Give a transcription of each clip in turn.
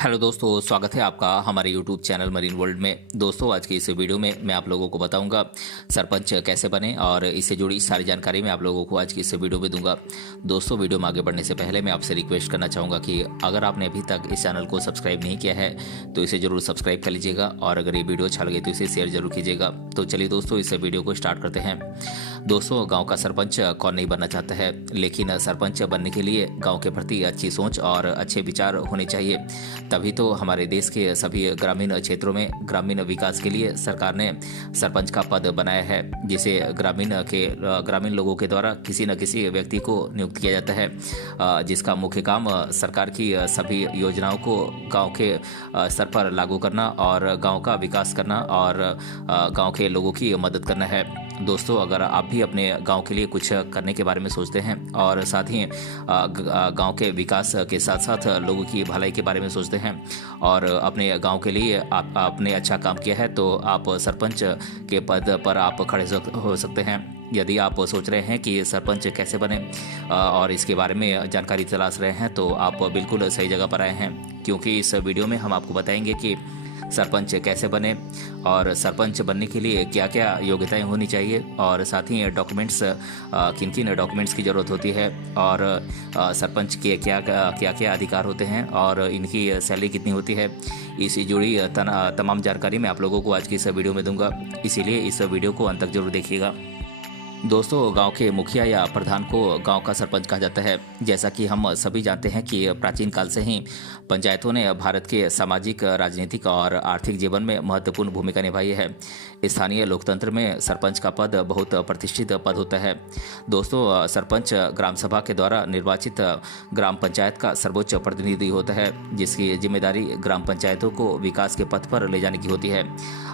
Hello दोस्तों, स्वागत है आपका हमारे यूट्यूब चैनल मरीन वर्ल्ड में। दोस्तों, आज की इस वीडियो में मैं आप लोगों को बताऊंगा सरपंच कैसे बने और इससे जुड़ी सारी जानकारी मैं आप लोगों को आज की इस वीडियो में दूंगा। दोस्तों, वीडियो में आगे बढ़ने से पहले मैं आपसे रिक्वेस्ट करना चाहूँगा कि अगर आपने अभी तक इस चैनल को सब्सक्राइब नहीं किया है तो इसे ज़रूर सब्सक्राइब कर लीजिएगा और अगर ये वीडियो अच्छा लगे तो इसे शेयर जरूर कीजिएगा। तो चलिए दोस्तों, इस वीडियो को स्टार्ट करते हैं। दोस्तों, गाँव का सरपंच कौन नहीं बनना चाहता है, लेकिन सरपंच बनने के लिए गाँव के प्रति अच्छी सोच और अच्छे विचार होने चाहिए। तभी तो हमारे देश के सभी ग्रामीण क्षेत्रों में ग्रामीण विकास के लिए सरकार ने सरपंच का पद बनाया है, जिसे ग्रामीण लोगों के द्वारा किसी न किसी व्यक्ति को नियुक्त किया जाता है, जिसका मुख्य काम सरकार की सभी योजनाओं को गांव के स्तर पर लागू करना और गांव का विकास करना और गांव के लोगों की मदद करना है। दोस्तों, अगर आप भी अपने गांव के लिए कुछ करने के बारे में सोचते हैं और साथ ही गांव के विकास के साथ साथ लोगों की भलाई के बारे में सोचते हैं और अपने गांव के लिए आपने अच्छा काम किया है, तो आप सरपंच के पद पर आप खड़े हो सकते हैं। यदि आप सोच रहे हैं कि सरपंच कैसे बने और इसके बारे में जानकारी तलाश रहे हैं, तो आप बिल्कुल सही जगह पर आए हैं, क्योंकि इस वीडियो में हम आपको बताएंगे कि सरपंच कैसे बने और सरपंच बनने के लिए क्या क्या योग्यताएं होनी चाहिए और साथ ही डॉक्यूमेंट्स किन किन डॉक्यूमेंट्स की ज़रूरत होती है और सरपंच के क्या क्या अधिकार होते हैं और इनकी सैलरी कितनी होती है। इससे जुड़ी तमाम जानकारी मैं आप लोगों को आज की इस वीडियो में दूंगा, इसीलिए इस वीडियो को अंत तक जरूर देखिएगा। दोस्तों, गांव के मुखिया या प्रधान को गांव का सरपंच कहा जाता है। जैसा कि हम सभी जानते हैं कि प्राचीन काल से ही पंचायतों ने भारत के सामाजिक, राजनीतिक और आर्थिक जीवन में महत्वपूर्ण भूमिका निभाई है। स्थानीय लोकतंत्र में सरपंच का पद बहुत प्रतिष्ठित पद होता है। दोस्तों, सरपंच ग्राम सभा के द्वारा निर्वाचित ग्राम पंचायत का सर्वोच्च प्रतिनिधि होता है, जिसकी जिम्मेदारी ग्राम पंचायतों को विकास के पथ पर ले जाने की होती है।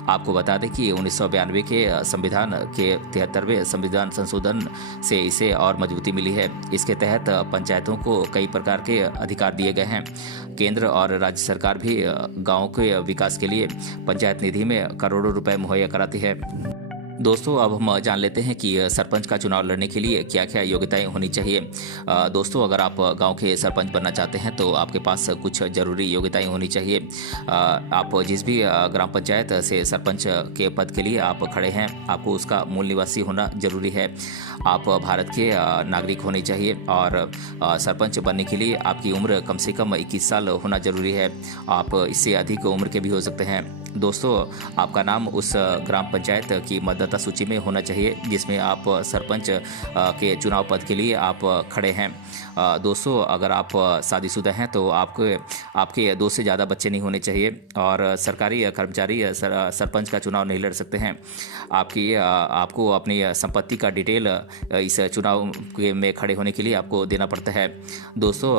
आपको बता दें कि 1992 के संविधान के 73वें संविधान संशोधन से इसे और मजबूती मिली है। इसके तहत पंचायतों को कई प्रकार के अधिकार दिए गए हैं। केंद्र और राज्य सरकार भी गांव के विकास के लिए पंचायत निधि में करोड़ों रुपए मुहैया कराती है। दोस्तों, अब हम जान लेते हैं कि सरपंच का चुनाव लड़ने के लिए क्या क्या योग्यताएं होनी चाहिए। दोस्तों, अगर आप गांव के सरपंच बनना चाहते हैं तो आपके पास कुछ जरूरी योग्यताएं होनी चाहिए। आप जिस भी ग्राम पंचायत से सरपंच के पद के लिए आप खड़े हैं, आपको उसका मूल निवासी होना जरूरी है। आप भारत के नागरिक होने चाहिए और सरपंच बनने के लिए आपकी उम्र कम से कम 21 साल होना जरूरी है। आप इससे अधिक उम्र के भी हो सकते हैं। दोस्तों, आपका नाम उस ग्राम पंचायत की मतदाता सूची में होना चाहिए जिसमें आप सरपंच के चुनाव पद के लिए आप खड़े हैं। दोस्तों, अगर आप शादीशुदा हैं तो आपके 2 से ज़्यादा बच्चे नहीं होने चाहिए और सरकारी कर्मचारी सरपंच का चुनाव नहीं लड़ सकते हैं। आपको अपनी संपत्ति का डिटेल इस चुनाव में खड़े होने के लिए आपको देना पड़ता है। दोस्तों,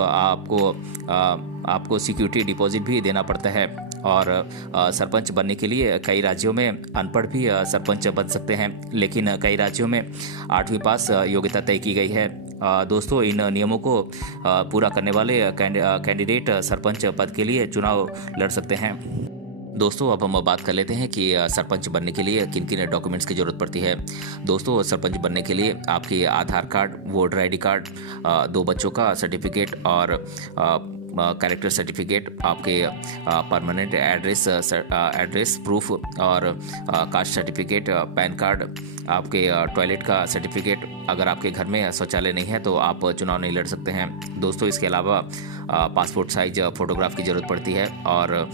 आपको सिक्योरिटी डिपॉजिट भी देना पड़ता है और सरपंच बनने के लिए कई राज्यों में अनपढ़ भी सरपंच बन सकते हैं, लेकिन कई राज्यों में 8वीं पास योग्यता तय की गई है। दोस्तों, इन नियमों को पूरा करने वाले कैंडिडेट सरपंच पद के लिए चुनाव लड़ सकते हैं। दोस्तों, अब हम बात कर लेते हैं कि सरपंच बनने के लिए किन किन डॉक्यूमेंट्स की ज़रूरत पड़ती है। दोस्तों, सरपंच बनने के लिए आपके आधार कार्ड, वोटर ID कार्ड, 2 बच्चों का सर्टिफिकेट और कैरेक्टर सर्टिफिकेट, आपके परमानेंट एड्रेस प्रूफ और कास्ट सर्टिफिकेट, पैन कार्ड, आपके टॉयलेट का सर्टिफिकेट। अगर आपके घर में शौचालय नहीं है तो आप चुनाव नहीं लड़ सकते हैं। दोस्तों, इसके अलावा पासपोर्ट साइज फ़ोटोग्राफ की ज़रूरत पड़ती है और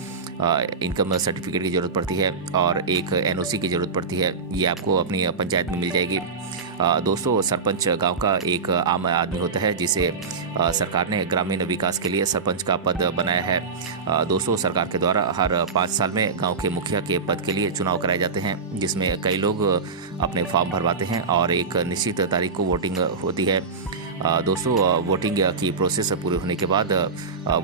इनकम सर्टिफिकेट की ज़रूरत पड़ती है और एक NOC की ज़रूरत पड़ती है। ये आपको अपनी पंचायत में मिल जाएगी। दोस्तों, सरपंच गांव का एक आम आदमी होता है जिसे सरकार ने ग्रामीण विकास के लिए सरपंच का पद बनाया है। दोस्तों, सरकार के द्वारा हर 5 साल में गांव के मुखिया के पद के लिए चुनाव कराए जाते हैं, जिसमें कई लोग अपने फॉर्म भरवाते हैं और एक निश्चित तारीख को वोटिंग होती है। दोस्तों, वोटिंग की प्रोसेस पूरी होने के बाद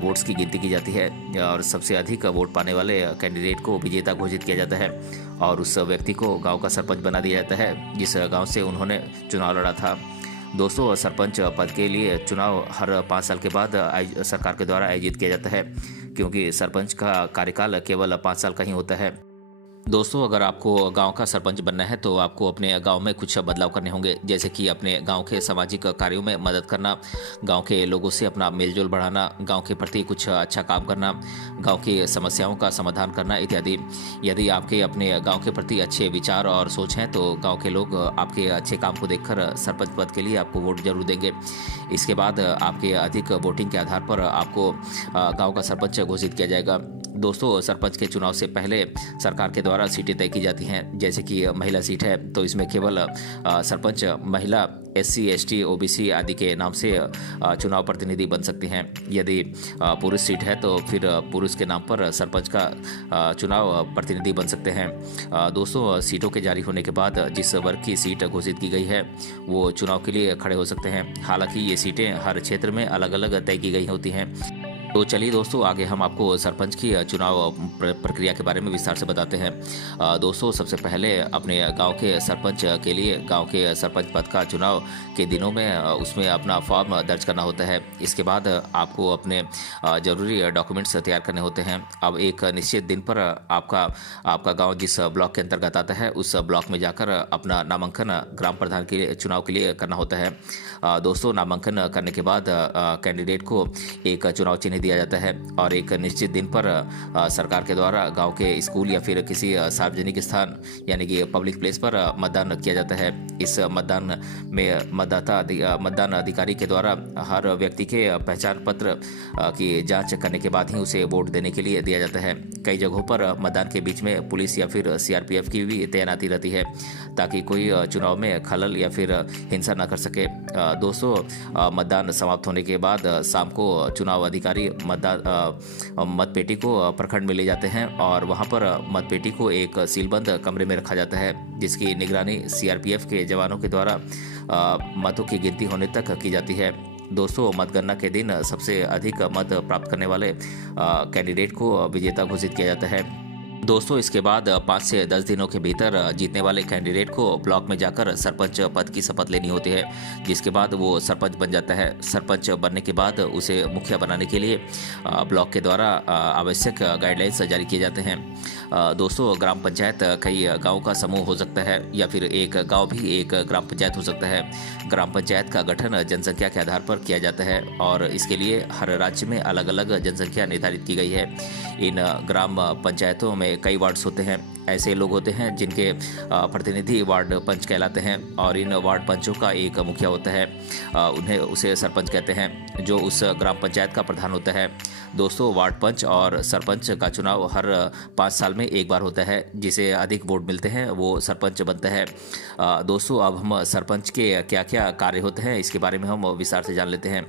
वोट्स की गिनती की जाती है और सबसे अधिक वोट पाने वाले कैंडिडेट को विजेता घोषित किया जाता है और उस व्यक्ति को गांव का सरपंच बना दिया जाता है जिस गांव से उन्होंने चुनाव लड़ा था। दोस्तों, सरपंच पद के लिए चुनाव हर 5 साल के बाद सरकार के द्वारा आयोजित किया जाता है, क्योंकि सरपंच का कार्यकाल केवल 5 साल का ही होता है। दोस्तों, अगर आपको गांव का सरपंच बनना है तो आपको अपने गांव में कुछ बदलाव करने होंगे, जैसे कि अपने गांव के सामाजिक कार्यों में मदद करना, गांव के लोगों से अपना मेलजोल बढ़ाना, गांव के प्रति कुछ अच्छा काम करना, गांव की समस्याओं का समाधान करना इत्यादि। यदि आपके अपने गांव के प्रति अच्छे विचार और सोच हैं तो गांव के लोग आपके अच्छे काम को देखकर सरपंच पद के लिए आपको वोट जरूर देंगे। इसके बाद आपके अधिक वोटिंग के आधार पर आपको गाँव का सरपंच घोषित किया जाएगा। दोस्तों, सरपंच के चुनाव से पहले सरकार के द्वारा सीटें तय की जाती हैं। जैसे कि महिला सीट है तो इसमें केवल सरपंच महिला SC ST OBC आदि के नाम से चुनाव प्रतिनिधि बन सकते हैं। यदि पुरुष सीट है तो फिर पुरुष के नाम पर सरपंच का चुनाव प्रतिनिधि बन सकते हैं। दोस्तों, सीटों के जारी होने के बाद जिस वर्ग की सीट घोषित की गई है वो चुनाव के लिए खड़े हो सकते हैं। हालांकि ये सीटें हर क्षेत्र में अलग अलग तय की गई होती हैं। तो चलिए दोस्तों, आगे हम आपको सरपंच की चुनाव प्रक्रिया के बारे में विस्तार से बताते हैं। दोस्तों, सबसे पहले अपने गांव के सरपंच के लिए गांव के सरपंच पद का चुनाव के दिनों में उसमें अपना फॉर्म दर्ज करना होता है। इसके बाद आपको अपने ज़रूरी डॉक्यूमेंट्स तैयार करने होते हैं। अब एक निश्चित दिन पर आपका गाँव जिस ब्लॉक के अंतर्गत आता है उस ब्लॉक में जाकर अपना नामांकन ग्राम प्रधान के चुनाव के लिए करना होता है। दोस्तों, नामांकन करने के बाद कैंडिडेट को एक चुनाव चिन्ह दिया जाता है और एक निश्चित दिन पर सरकार के द्वारा गांव के स्कूल या फिर किसी सार्वजनिक स्थान यानी कि पब्लिक प्लेस पर मतदान किया जाता है। इस मतदान में मतदान अधिकारी के द्वारा हर व्यक्ति के पहचान पत्र की जांच करने के बाद ही उसे वोट देने के लिए दिया जाता है। कई जगहों पर मतदान के बीच में पुलिस या फिर CRPF की भी तैनाती रहती है ताकि कोई चुनाव में खलल या फिर हिंसा न कर सके। दोस्तों, मतदान समाप्त होने के बाद शाम को चुनाव अधिकारी मतपेटी को प्रखंड में ले जाते हैं और वहां पर मतपेटी को एक सीलबंद कमरे में रखा जाता है जिसकी निगरानी CRPF के जवानों के द्वारा मतों की गिनती होने तक की जाती है। दोस्तों, मतगणना के दिन सबसे अधिक मत प्राप्त करने वाले कैंडिडेट को विजेता घोषित किया जाता है। दोस्तों, इसके बाद 5 से 10 दिनों के भीतर जीतने वाले कैंडिडेट को ब्लॉक में जाकर सरपंच पद की शपथ लेनी होती है, जिसके बाद वो सरपंच बन जाता है। सरपंच बनने के बाद उसे मुखिया बनाने के लिए ब्लॉक के द्वारा आवश्यक गाइडलाइंस जारी किए जाते हैं। दोस्तों, ग्राम पंचायत कई गाँव का समूह हो सकता है या फिर एक गाँव भी एक ग्राम पंचायत हो सकता है। ग्राम पंचायत का गठन जनसंख्या के आधार पर किया जाता है और इसके लिए हर राज्य में अलग अलग जनसंख्या निर्धारित की गई है। इन ग्राम पंचायतों में कई वार्ड्स होते हैं। ऐसे लोग होते हैं जिनके प्रतिनिधि वार्ड पंच कहलाते हैं और इन वार्ड पंचों का एक मुखिया होता है, उसे सरपंच कहते हैं, जो उस ग्राम पंचायत का प्रधान होता है। दोस्तों, वार्ड पंच और सरपंच का चुनाव हर 5 साल में एक बार होता है। जिसे अधिक वोट मिलते हैं वो सरपंच बनता है। दोस्तों, अब हम सरपंच के क्या क्या कार्य होते हैं इसके बारे में हम विस्तार से जान लेते हैं।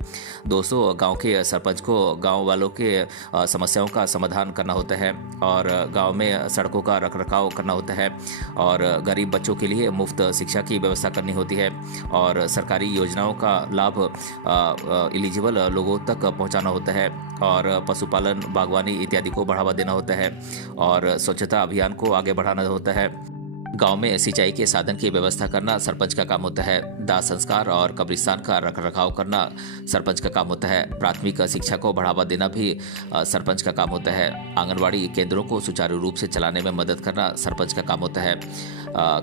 दोस्तों, गांव के सरपंच को गांव वालों के समस्याओं का समाधान करना होता है और गांव में सड़कों का रखरखाव करना होता है और गरीब बच्चों के लिए मुफ्त शिक्षा की व्यवस्था करनी होती है और सरकारी योजनाओं का लाभ एलिजिबल लोगों तक पहुंचाना होता है और पशुपालन, बागवानी इत्यादि को बढ़ावा देना होता है और स्वच्छता अभियान को आगे बढ़ाना होता है। गांव में सिंचाई के साधन की व्यवस्था करना सरपंच का काम होता है। दाह संस्कार और कब्रिस्तान का रखरखाव करना सरपंच का काम होता है। प्राथमिक शिक्षा को बढ़ावा देना भी सरपंच का काम होता है। आंगनवाड़ी केंद्रों को सुचारू रूप से चलाने में मदद करना सरपंच का काम होता है।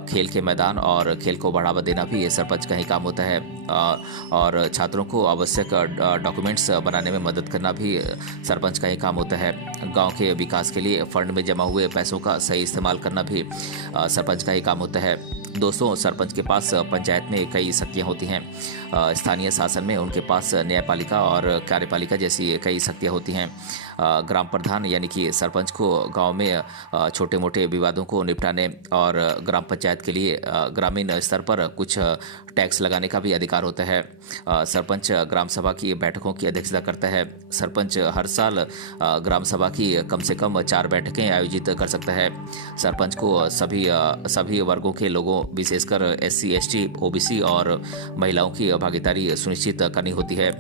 खेल के मैदान और खेल को बढ़ावा देना भी ये सरपंच का ही काम होता है और छात्रों को आवश्यक डॉक्यूमेंट्स बनाने में मदद करना भी सरपंच का ही काम होता है। गांव के विकास के लिए फंड में जमा हुए पैसों का सही इस्तेमाल करना भी सरपंच का ही काम होता है। दोस्तों, सरपंच के पास पंचायत में कई शक्तियां होती हैं। स्थानीय शासन में उनके पास न्यायपालिका और कार्यपालिका जैसी कई शक्तियां होती हैं। ग्राम प्रधान यानी कि सरपंच को गांव में छोटे मोटे विवादों को निपटाने और ग्राम पंचायत के लिए ग्रामीण स्तर पर कुछ टैक्स लगाने का भी अधिकार होता है। सरपंच ग्राम सभा की बैठकों की अध्यक्षता करता है। सरपंच हर साल ग्राम सभा की कम से कम 4 बैठकें आयोजित कर सकता है। सरपंच को सभी वर्गों के लोगों, विशेषकर SC ST OBC और महिलाओं की भागीदारी सुनिश्चित करनी होती है।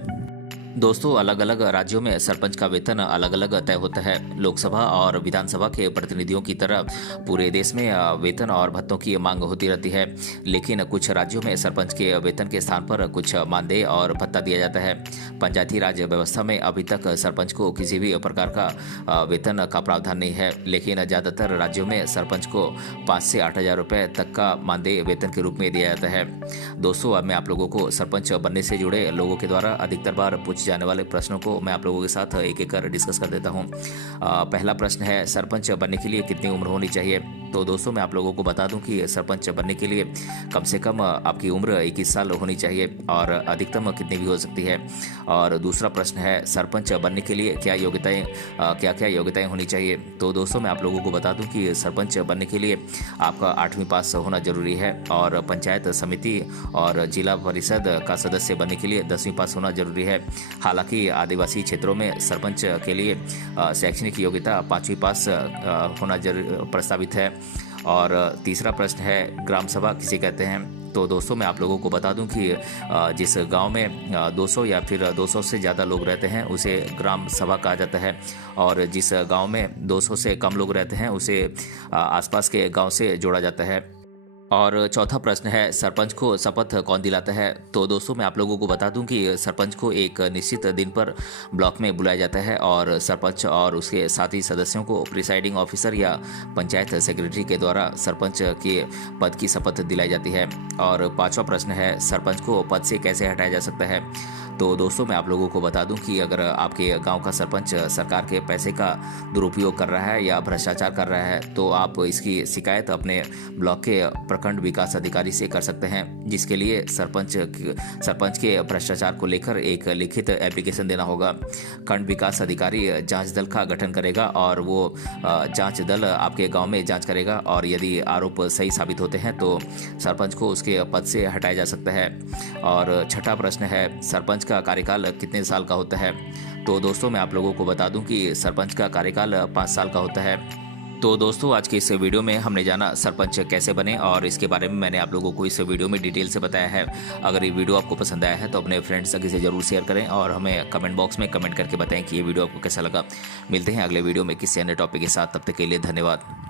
दोस्तों, अलग अलग राज्यों में सरपंच का वेतन अलग अलग तय होता है। लोकसभा और विधानसभा के प्रतिनिधियों की तरह पूरे देश में वेतन और भत्तों की मांग होती रहती है, लेकिन कुछ राज्यों में सरपंच के वेतन के स्थान पर कुछ मानदेय और भत्ता दिया जाता है। पंचायती राज व्यवस्था में अभी तक सरपंच को किसी भी प्रकार का वेतन का प्रावधान नहीं है, लेकिन ज्यादातर राज्यों में सरपंच को 5 से 8 हजार रुपए तक का मानदेय वेतन के रूप में दिया जाता है। दोस्तों, अब मैं आप लोगों को सरपंच बनने से जुड़े लोगों के द्वारा अधिकतर बार पूछे जाने वाले प्रश्नों को मैं आप लोगों के साथ एक एक कर डिस्कस कर देता हूं। पहला प्रश्न है, सरपंच बनने के लिए कितनी उम्र होनी चाहिए? तो दोस्तों, मैं आप लोगों को बता दूं कि सरपंच बनने के लिए कम से कम आपकी उम्र 21 साल होनी चाहिए और अधिकतम कितनी भी हो सकती है। और दूसरा प्रश्न है, सरपंच बनने के लिए क्या योग्यताएं होनी चाहिए? तो दोस्तों, मैं आप लोगों को बता दूं कि सरपंच बनने के लिए आपका 8वीं पास होना जरूरी है और पंचायत समिति और जिला परिषद का सदस्य बनने के लिए 10वीं पास होना जरूरी है। हालांकि आदिवासी क्षेत्रों में सरपंच के लिए शैक्षणिक योग्यता 5वीं पास होना प्रस्तावित है। और तीसरा प्रश्न है, ग्राम सभा किसे कहते हैं? तो दोस्तों, मैं आप लोगों को बता दूं कि जिस गांव में 200 या फिर 200 से ज़्यादा लोग रहते हैं उसे ग्राम सभा कहा जाता है, और जिस गांव में 200 से कम लोग रहते हैं उसे आसपास के गांव से जोड़ा जाता है। और चौथा प्रश्न है, सरपंच को शपथ कौन दिलाता है? तो दोस्तों, मैं आप लोगों को बता दूं कि सरपंच को एक निश्चित दिन पर ब्लॉक में बुलाया जाता है और सरपंच और उसके साथी सदस्यों को प्रिसाइडिंग ऑफिसर या पंचायत सेक्रेटरी के द्वारा सरपंच के पद की शपथ दिलाई जाती है। और पांचवा प्रश्न है, सरपंच को पद से कैसे हटाया जा सकता है? तो दोस्तों, मैं आप लोगों को बता दूं कि अगर आपके गांव का सरपंच सरकार के पैसे का दुरुपयोग कर रहा है या भ्रष्टाचार कर रहा है तो आप इसकी शिकायत अपने ब्लॉक के प्रखंड विकास अधिकारी से कर सकते हैं, जिसके लिए सरपंच के भ्रष्टाचार को लेकर एक लिखित एप्लीकेशन देना होगा। खंड विकास अधिकारी जांच दल का गठन करेगा और वो जांच दल आपके गाँव में जाँच करेगा, और यदि आरोप सही साबित होते हैं तो सरपंच को उसके पद से हटाया जा सकता है। और छठा प्रश्न है, सरपंच का कार्यकाल कितने साल का होता है? तो दोस्तों, मैं आप लोगों को बता दूं कि सरपंच का कार्यकाल 5 साल का होता है। तो दोस्तों, आज के इस वीडियो में हमने जाना सरपंच कैसे बने, और इसके बारे में मैंने आप लोगों को इस वीडियो में डिटेल से बताया है। अगर ये वीडियो आपको पसंद आया है तो अपने फ्रेंड्स तक इसे जरूर शेयर करें और हमें कमेंट बॉक्स में कमेंट करके बताएं कि ये वीडियो आपको कैसा लगा। मिलते हैं अगले वीडियो में किसी अन्य टॉपिक के साथ, तब तक के लिए धन्यवाद।